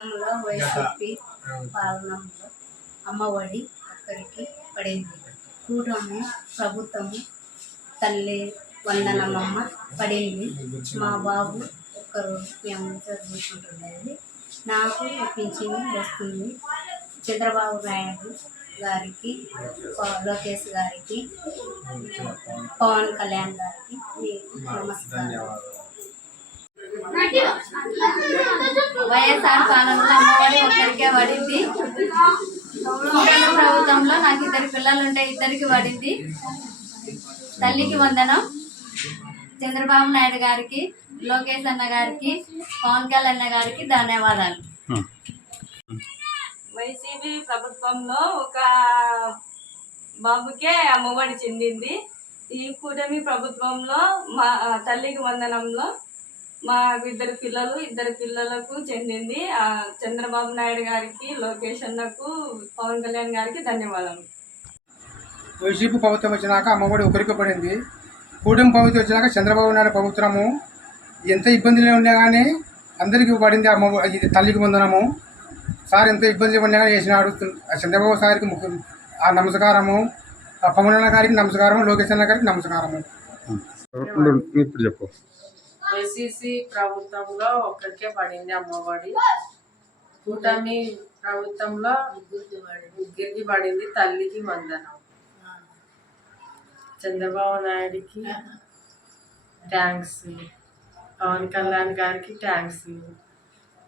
లో వైసీపీ పాలనలో అమ్మఒడి అక్కడికి పడింది. కూటమి ప్రభుత్వము తల్లి వందనమమ్మ పడింది. మా బాబు ఒక్కరు మేము చదువుకుంటుండేది నాకు పింఛన్ వస్తుంది. చంద్రబాబు నాయుడు గారికి లోకేష్ గారికి పవన్ కళ్యాణ్ గారికి మీకు నమస్కారం వైఎస్ఆర్ పాలనలో అమ్మఒడి ఒక్కరికే పడింది. కూటమి ప్రభుత్వంలో నాకు ఇద్దరు పిల్లలు ఉంటే ఇద్దరికి పడింది. తల్లికి వందనం. చంద్రబాబు నాయుడు గారికి లోకేష్ అన్న గారికి పవన్ కళ్యాణ్ అన్న గారికి ధన్యవాదాలు. వైసీపీ ప్రభుత్వంలో ఒక బాబుకే అమ్మఒడి చెందింది. ఈ కూటమి ప్రభుత్వంలో మా తల్లికి వందనంలో మా ఇద్దరు పిల్లలు ఇద్దరు పిల్లలకు చెందింది. ఆ, చంద్రబాబు నాయుడు గారికి లోకేష్ అన్నకు పవన్ కళ్యాణ్ గారికి ధన్యవాదాలు. వైసీపీ ప్రభుత్వం వచ్చినాక అమ్మఒడి ఒకరికి పడింది. కూటమి ప్రభుత్వం వచ్చినాక చంద్రబాబు నాయుడు ప్రభుత్వము ఎంత ఇబ్బందులు ఉన్నా కానీ అందరికీ పడింది అమ్మ ఇది తల్లికి వందనము. సార్ ఎంత ఇబ్బంది ఉన్నా కానీ వేసినాడు ఆ చంద్రబాబు సార్కి ముఖ్య ఆ నమస్కారము ఆ పవన్ అన్న గారికి నమస్కారము లోకేష్ అన్న గారికి నమస్కారము. ఇప్పుడు చెప్పు. వైసీసీ ప్రభుత్వంలో ఒక్కరికే పడింది అమ్మఒడి. కూటమి ప్రభుత్వంలో ముగ్గురికి పడింది తల్లికి వందనం చంద్రబాబు నాయుడికి థ్యాంక్స్ పవన్ కళ్యాణ్ గారికి థ్యాంక్స్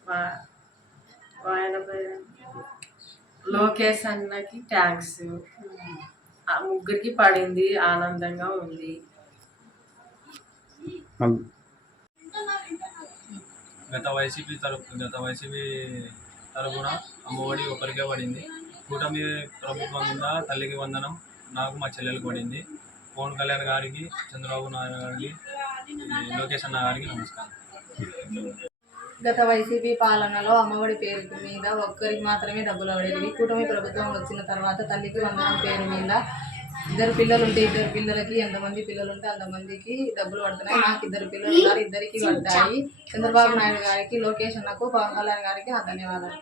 మా- ఆయన లోకేష్ అన్నకి థ్యాంక్స్ ముగ్గురికి పడింది ఆనందంగా ఉంది. గత వైసీపీ తరపు గత వైసీపీ తరపున అమ్మఒడి ఒకరికే పడింది. కూటమి ప్రభుత్వం కింద తల్లికి వందనం నాకు మా చెల్లెలకు పడింది. పవన్ కళ్యాణ్ గారికి చంద్రబాబు నాయుడు గారికి లోకేష్ అన్న గారికి నమస్కారం. గత వైసీపీ పాలనలో అమ్మఒడి పేరు మీద ఒక్కరికి మాత్రమే డబ్బులు పడేవి కూటమి ప్రభుత్వం వచ్చిన తర్వాత తల్లికి వందనం పేరు మీద ఇద్దరు పిల్లలు ఉంటే ఇద్దరు పిల్లలకి ఎంతమంది పిల్లలు ఉంటే అంతమందికి డబ్బులు పడుతున్నాయి. నాకు ఇద్దరు పిల్లలు ఉన్నారు ఇద్దరికి పడ్డాయి. చంద్రబాబు నాయుడు గారికి లోకేష్ అన్నకు పవన్ కళ్యాణ్ గారికి ధన్యవాదాలు.